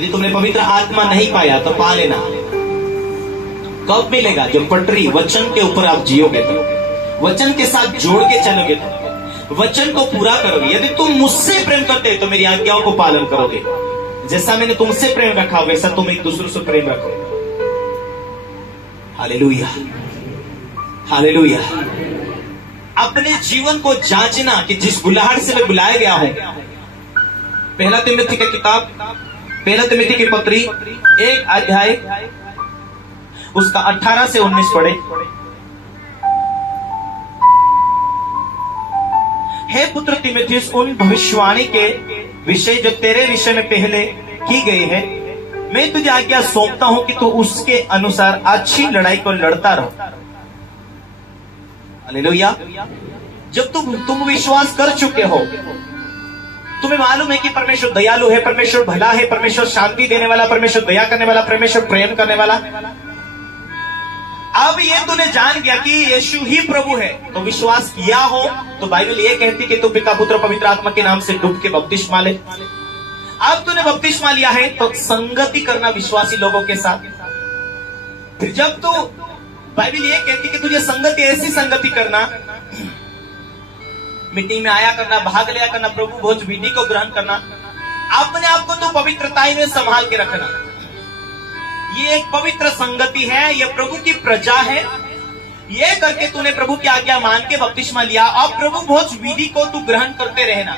यदि तुमने पवित्र आत्मा नहीं पाया तो पा लेना। कब मिलेगा? जब पटरी वचन के ऊपर आप जियोगे तो, वचन के साथ जोड़ के चलोगे तो, वचन को पूरा करोगे। यदि तुम मुझसे प्रेम करते हो तो मेरी आज्ञाओं को पालन करोगे। जैसा मैंने तुमसे प्रेम रखा वैसा तुम एक दूसरे से प्रेम रखो। Hallelujah, hallelujah. अपने जीवन को जांचना कि जिस बुलाहट से मैं बुलाया गया हूं। पहला तिमोथी की किताब, पहला तिमोथी की पत्री 1 अध्याय उसका 18 से 19 पढ़े। हे पुत्र तीमुथियुस, उन भविष्यवाणी के विषय जो तेरे विषय में पहले की गई है, मैं तुझे आज्ञा सौंपता हूं कि तू उसके अनुसार अच्छी लड़ाई को लड़ता रहो। हालेलुया। जब तुम विश्वास कर चुके हो, तुम्हें मालूम है कि परमेश्वर दयालु है, परमेश्वर भला है, परमेश्वर शांति देने वाला, परमेश्वर दया करने वाला, परमेश्वर प्रेम करने वाला। अब ये तूने जान गया कि यीशु ही प्रभु है, तो विश्वास किया हो तो बाइबल ये कहती कि तू पिता पुत्र पवित्र आत्मा के नाम से डूब के बपतिस्मा ले। अब तूने बपतिस्मा लिया है तो संगति करना विश्वासी लोगों के साथ। फिर जब तू, बाइबल ये कहती कि तुझे संगति, ऐसी संगति करना, मीटिंग में आया करना, भाग लिया करना, प्रभु भोज विधि को ग्रहण करना, अपने आप को तो पवित्रताई में संभाल के रखना। ये एक पवित्र संगति है, ये प्रभु की प्रजा है। ये करके तूने प्रभु की आज्ञा मान के बपतिस्मा लिया। अब प्रभु भोज विधि को तू ग्रहण करते रहना।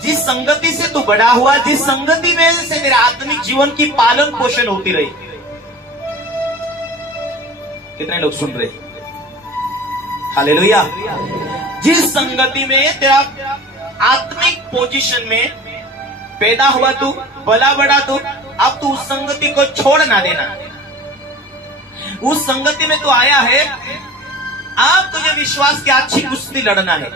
जिस संगति से तू बड़ा हुआ, जिस संगति में से तेरे आत्मिक जीवन की पालन पोषण होती रही। कितने लोग सुन रहे? हालेलुया। जिस संगति में तेरा आत्मिक पोजीशन में पैदा हुआ तू, बला बड़ा तू, अब तू उस संगति को छोड़ ना देना। उस संगति में तू आया है, अब तुझे विश्वास की अच्छी कुश्ती लड़ना है।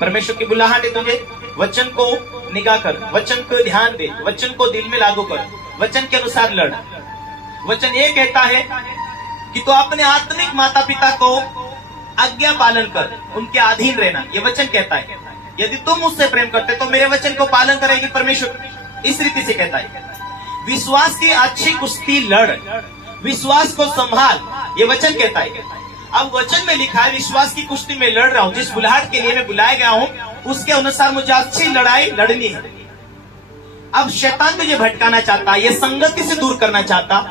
परमेश्वर की बुलाहट है तुझे, वचन को निगाह कर, वचन को ध्यान दे, वचन को दिल में लागू कर, वचन के अनुसार लड़। वचन ये कहता है कि तू अपने आत्मिक माता पिता को आज्ञा पालन कर, उनके अधीन रहना। ये वचन कहता है यदि तुम मुझसे प्रेम करते तो मेरे वचन को पालन करेगी। परमेश्वर इस रीति से कहता है विश्वास की अच्छी कुश्ती लड़, विश्वास को संभाल, ये वचन कहता है। अब वचन में लिखा है विश्वास की कुश्ती में लड़ रहा हूं, जिस बुलाहट के लिए मैं बुलाया गया हूं उसके अनुसार मुझे अच्छी लड़ाई लड़नी है। अब शैतान तुझे भटकाना चाहता, ये संगति से दूर करना चाहता,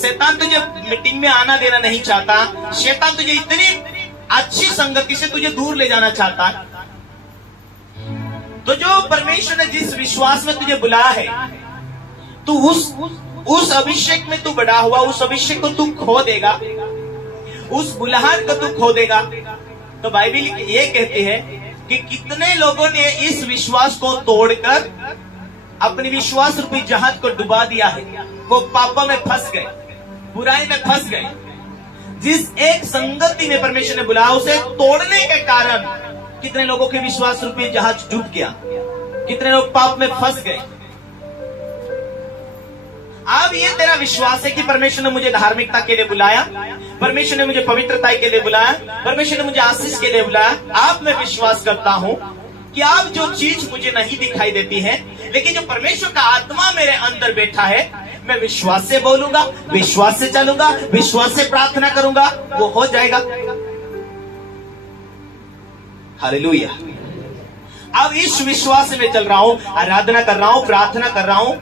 शैतान तुझे मीटिंग में आना देना नहीं चाहता, शैतान तुझे इतनी अच्छी संगति से तुझे दूर ले जाना चाहता। तो जो परमेश्वर ने जिस विश्वास में तुझे बुलाया है, तू उस अभिषेक में तू बड़ा हुआ, उस अभिषेक को तू खो देगा, उस बुलाहट को तू खो देगा। तो बाइबल ये कहती है कि कितने लोगों ने इस विश्वास को तोड़कर अपने विश्वास रूपी जहाज को डुबा दिया है। वो पापों में फंस गए, बुराई में फंस गए। जिस एक संगति में परमेश्वर ने बुलाया, उसे तोड़ने के कारण कितने लोगों के विश्वास रूपी जहाज डूब गया, कितने लोग पाप में फंस गए। अब ये तेरा विश्वास है कि परमेश्वर ने मुझे धार्मिकता के लिए बुलाया, परमेश्वर ने मुझे पवित्रता के लिए बुलाया, परमेश्वर ने मुझे आशीष के लिए बुलाया। अब मैं विश्वास करता हूं कि अब जो चीज मुझे नहीं दिखाई देती है, लेकिन जो परमेश्वर का आत्मा मेरे अंदर बैठा है, मैं विश्वास से बोलूंगा, विश्वास से चलूंगा, विश्वास से प्रार्थना करूंगा, वो हो जाएगा। हालेलुया। अब इस विश्वास से मैं चल रहा हूं, आराधना कर रहा हूं, प्रार्थना कर रहा हूं,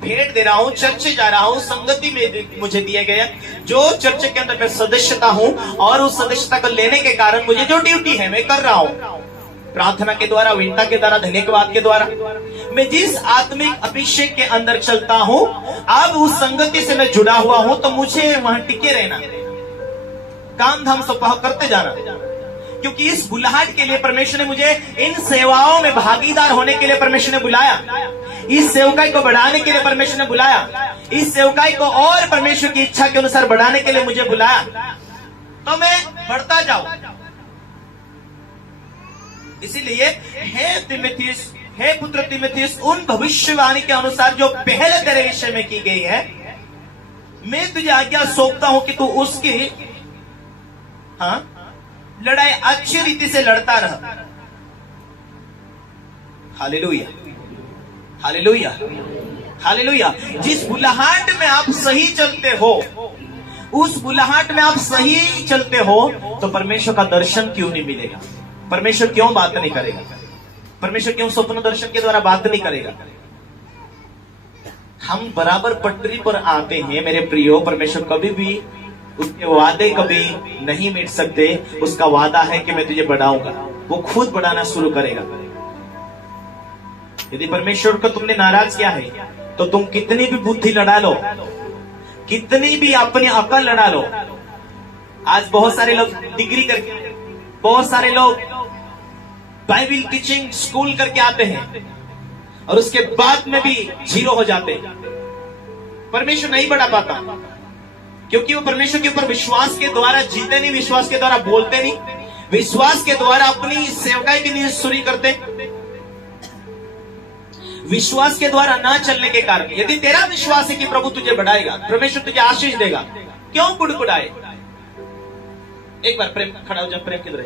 भेंट दे रहा हूं, चर्च जा रहा हूं, संगति में मुझे दिए गए जो चर्च के अंदर मैं सदस्यता हूं, और उस सदस्यता को लेने के कारण मुझे जो ड्यूटी है मैं कर रहा हूं, प्रार्थना के द्वारा, विनता के द्वारा, धन्यवाद के द्वारा। मैं जिस आत्मिक अभिषेक के अंदर चलता हूं, अब उस संगति से मैं जुड़ा हुआ हूं, तो मुझे वहां टिके रहना, काम धाम स्वभाव करते जाना, क्योंकि इस बुलाहट के लिए परमेश्वर ने मुझे इन सेवाओं में भागीदार होने के लिए परमेश्वर ने बुलाया, इस सेवकाई को बढ़ाने के लिए परमेश्वर ने बुलाया, इस सेवकाई को और परमेश्वर की इच्छा के अनुसार बढ़ाने के लिए मुझे बुलाया, तो मैं बढ़ता जाऊं। इसीलिए हे तीमुथियुस, हे पुत्र तीमुथियुस, उन भविष्यवाणी के अनुसार जो पहले तेरे विषय में की गई है, मैं तुझे आज्ञा सौंपता हूं कि तू उसकी लड़ाई अच्छी रीति से लड़ता रह। हालेलुया। Hallelujah, hallelujah. जिस बुलाहट में आप सही चलते हो, उस बुलाहट में आप सही चलते हो, तो परमेश्वर का दर्शन क्यों नहीं मिलेगा? परमेश्वर क्यों बात नहीं करेगा? परमेश्वर क्यों स्वप्न दर्शन के द्वारा बात नहीं करेगा? हम बराबर पटरी पर आते हैं मेरे प्रियो। परमेश्वर कभी भी उसके वादे कभी नहीं मिट सकते। उसका वादा है कि मैं तुझे बढ़ाऊंगा, वो खुद बढ़ाना शुरू करेगा। यदि परमेश्वर को तुमने नाराज किया है, तो तुम कितनी भी बुद्धि लड़ा लो, कितनी भी अपनी अकल लड़ा लो। आज बहुत सारे लोग डिग्री करके, बहुत सारे लोग बाइबल टीचिंग स्कूल करके आते हैं और उसके बाद में भी जीरो हो जाते हैं। परमेश्वर नहीं बढ़ा पाता, क्योंकि वो परमेश्वर के ऊपर विश्वास के द्वारा जीते नहीं, विश्वास के द्वारा बोलते नहीं, विश्वास के द्वारा अपनी सेवकाई की नींव पूरी करते। विश्वास के द्वारा ना चलने के कारण, यदि तेरा विश्वास है कि प्रभु तुझे बढ़ाएगा, परमेश्वर तुझे आशीष देगा, क्यों कुड़कुड़ाए? एक बार प्रेम खड़ा हो जा, प्रेम की तरह।